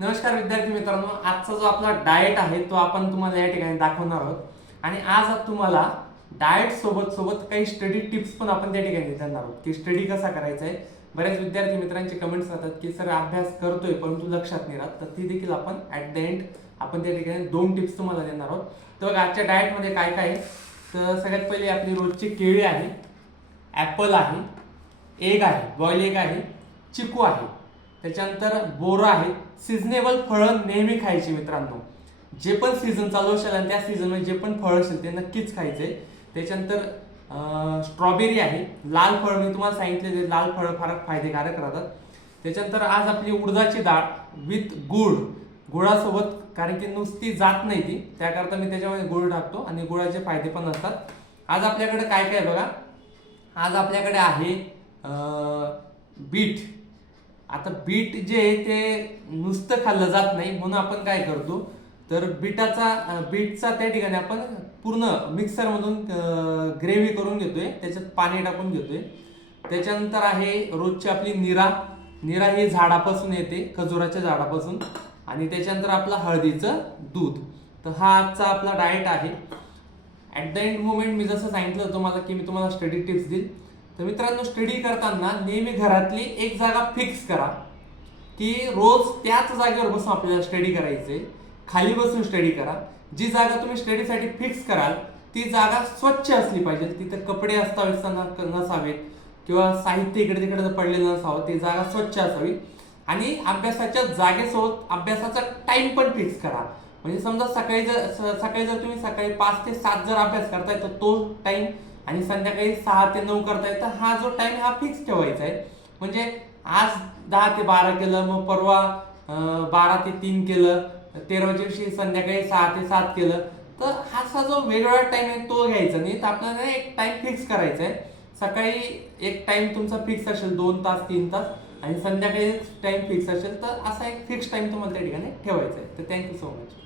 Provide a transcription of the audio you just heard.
नमस्कार विद्यार्थी मित्रांनो आजचा जो आपला डाएट आहे तो आपण तुम्हाला या ठिकाणी दाखवणार आहोत. आणि आज तुम्हाला डाएट सोबत सोबत काही स्टडी टिप्स पण आपण त्या ठिकाणी देणार आहोत. की स्टडी कसा करायचा आहे? बऱ्याच विद्यार्थी मित्रांचे कमेंट्स राहतात की सर अभ्यास करतोय परंतु लक्षात नाही राहत. तर ती देखील आपण ऍट द एंड आपण त्या ठिकाणी दोन टिप्स तुम्हाला देणार आहोत. तर बघा आजच्या डाएटमध्ये काय काय आहे? तर सगळ्यात पहिले आपली रोजची केळी आहे ॲपल आहे एग आहे बॉईल एग आहे चिकू आहे. त्याच्यानंतर बोरं आहे सिजनेबल फळं नेहमी खायची मित्रांनो. जे पण सीझन चालू असेल आणि त्या सीझनमध्ये जे पण फळं असेल ते नक्कीच खायचे. त्याच्यानंतर स्ट्रॉबेरी आहे. लाल फळ मी तुम्हाला सांगितले लाल फळं फार फायदेकारक राहतात. त्याच्यानंतर आज आपली उडदाची डाळ विथ गुळ. गुळासोबत कारण की नुसती जात नाही ती. त्याकरता मी त्याच्यामध्ये गुळ टाकतो आणि गुळाचे फायदे पण असतात. आज आपल्याकडे काय काय आहे बघा? आज आपल्याकडे आहे बीट. आता बीट जे आहे ते नुसतं खाल्लं जात नाही म्हणून आपण काय करतो? तर बीटाचा बीटचा त्या ठिकाणी आपण पूर्ण मिक्सरमधून ग्रेव्ही करून घेतोय. त्याच्यात पाणी टाकून घेतोय. त्याच्यानंतर आहे रोजची आपली निरा. निरा ही झाडापासून येते खजुराच्या झाडापासून. आणि त्याच्यानंतर आपला हळदीचं दूध. तर हा आजचा आपला डाएट आहे. ॲट द एंड मोमेंट मी जसं सांगितलं होतं मला की मी तुम्हाला स्टडी टिप्स देईल. तर मित्रांनो स्टडी करताना नेहमी घरातली एक जागा फिक्स करा. की रोज त्याच जागेवर बसून आपल्याला स्टडी करायचे खाली बसून स्टडी करा. जी जागा तुम्ही स्टडीसाठी फिक्स कराल ती जागा स्वच्छ असली पाहिजे. तिथे कपडे असतावे नसावेत किंवा साहित्य इकडे तिकडे पडलेलं नसावं ती जागा स्वच्छ असावी. आणि अभ्यासाच्या जागेसोबत अभ्यासाचा टाइम पण फिक्स करा. म्हणजे समजा सकाळी जर सकाळी जर तुम्ही सकाळी पाच ते सात जर अभ्यास करताय तर तो टाइम आणि संध्याकाळी सहा ते नऊ करताय तर हा जो टाइम हा फिक्स ठेवायचा आहे. म्हणजे आज दहा ते बारा केलं मग परवा बारा ते तीन केलं तेराच्या दिवशी संध्याकाळी सहा ते सात केलं. तर असा जो वेगवेगळा टाइम आहे तो घ्यायचा नाही. तर आपल्याला एक टाइम फिक्स करायचा आहे. सकाळी एक टाइम तुमचा फिक्स असेल दोन तास तीन तास आणि संध्याकाळी टाइम फिक्स असेल तर असा एक फिक्स टाइम तुम्हाला त्या ठिकाणी ठेवायचा आहे. तर थँक्यू सो मच